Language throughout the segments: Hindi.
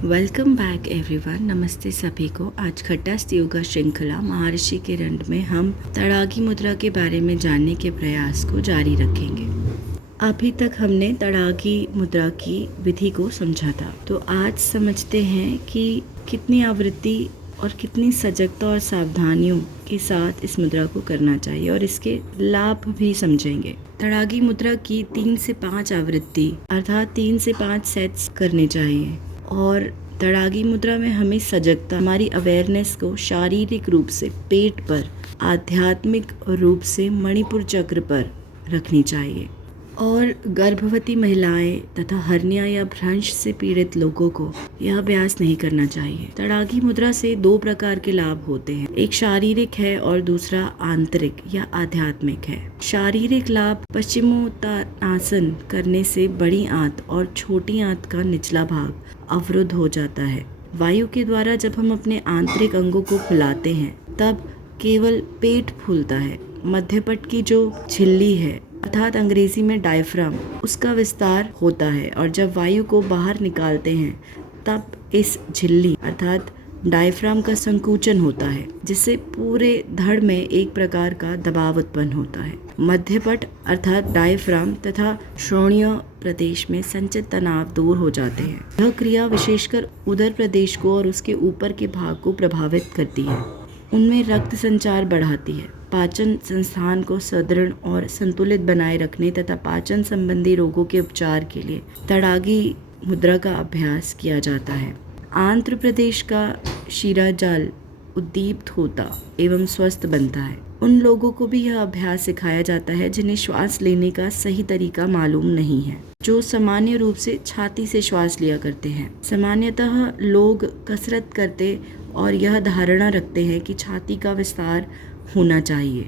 Welcome back everyone. नमस्ते सभी को। आज खट्टास्थ योगा श्रृंखला महर्षि के रंड में हम तड़ागी मुद्रा के बारे में जानने के प्रयास को जारी रखेंगे। अभी तक हमने तड़ागी मुद्रा की विधि को समझा था, तो आज समझते हैं कि कितनी आवृत्ति और कितनी सजगता और सावधानियों के साथ इस मुद्रा को करना चाहिए और इसके लाभ भी समझेंगे। तड़ागी मुद्रा की 3 से 5 आवृत्ति अर्थात 3 से 5 सेट्स करने चाहिए और तड़ागी मुद्रा में हमें सजगता, हमारी अवेयरनेस को शारीरिक रूप से पेट पर, आध्यात्मिक रूप से मणिपुर चक्र पर रखनी चाहिए। और गर्भवती महिलाएं तथा हर्निया या भ्रंश से पीड़ित लोगों को यह अभ्यास नहीं करना चाहिए। तड़ागी मुद्रा से 2 प्रकार के लाभ होते हैं, एक शारीरिक है और दूसरा आंतरिक या आध्यात्मिक है। शारीरिक लाभ, पश्चिमोत्तानासन करने से बड़ी आंत और छोटी आंत का निचला भाग अवरुद्ध हो जाता है। वायु के द्वारा जब हम अपने आंतरिक अंगों को फुलाते हैं तब केवल पेट फूलता है। मध्यपट की जो झिल्ली है अर्थात अंग्रेजी में डायफ्राम, उसका विस्तार होता है और जब वायु को बाहर निकालते हैं तब इस झिल्ली अर्थात डायफ्राम का संकुचन होता है, जिससे पूरे धड़ में एक प्रकार का दबाव उत्पन्न होता है। मध्यपट अर्थात डायफ्राम तथा श्रोणीय प्रदेश में संचित तनाव दूर हो जाते हैं। यह क्रिया विशेषकर उदर प्रदेश को और उसके ऊपर के भाग को प्रभावित करती है। उनमें रक्त संचार बढ़ाती है, पाचन संस्थान को सुदृढ़ और संतुलित बनाए रखने तथा पाचन संबंधी रोगों के उपचार के लिए तड़ागी मुद्रा का अभ्यास किया जाता है। आंध्र प्रदेश का शिराजाल उद्दीप्त होता एवं स्वस्थ बनता है। उन लोगों को भी यह अभ्यास सिखाया जाता है जिन्हें श्वास लेने का सही तरीका मालूम नहीं है, जो सामान्य रूप से छाती से श्वास लिया करते हैं। सामान्यतः लोग कसरत करते और यह धारणा रखते हैं कि छाती का विस्तार होना चाहिए,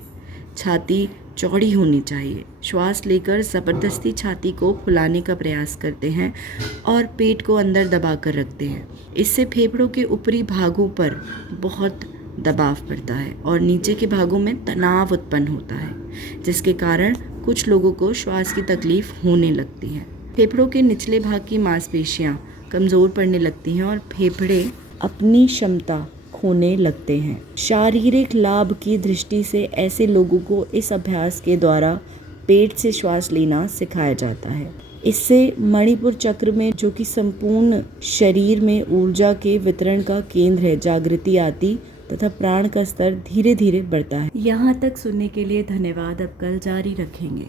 छाती चौड़ी होनी चाहिए। श्वास लेकर ज़बरदस्ती छाती को फुलाने का प्रयास करते हैं और पेट को अंदर दबा कर रखते हैं। इससे फेफड़ों के ऊपरी भागों पर बहुत दबाव पड़ता है और नीचे के भागों में तनाव उत्पन्न होता है, जिसके कारण कुछ लोगों को श्वास की तकलीफ होने लगती है। फेफड़ों के निचले भाग की मांसपेशियां कमज़ोर पड़ने लगती हैं और फेफड़े अपनी क्षमता खोने लगते हैं। शारीरिक लाभ की दृष्टि से ऐसे लोगों को इस अभ्यास के द्वारा पेट से श्वास लेना सिखाया जाता है। इससे मणिपुर चक्र में, जो कि संपूर्ण शरीर में ऊर्जा के वितरण का केंद्र है, जागृति आती तथा प्राण का स्तर धीरे धीरे बढ़ता है। यहाँ तक सुनने के लिए धन्यवाद। अब कल जारी रखेंगे।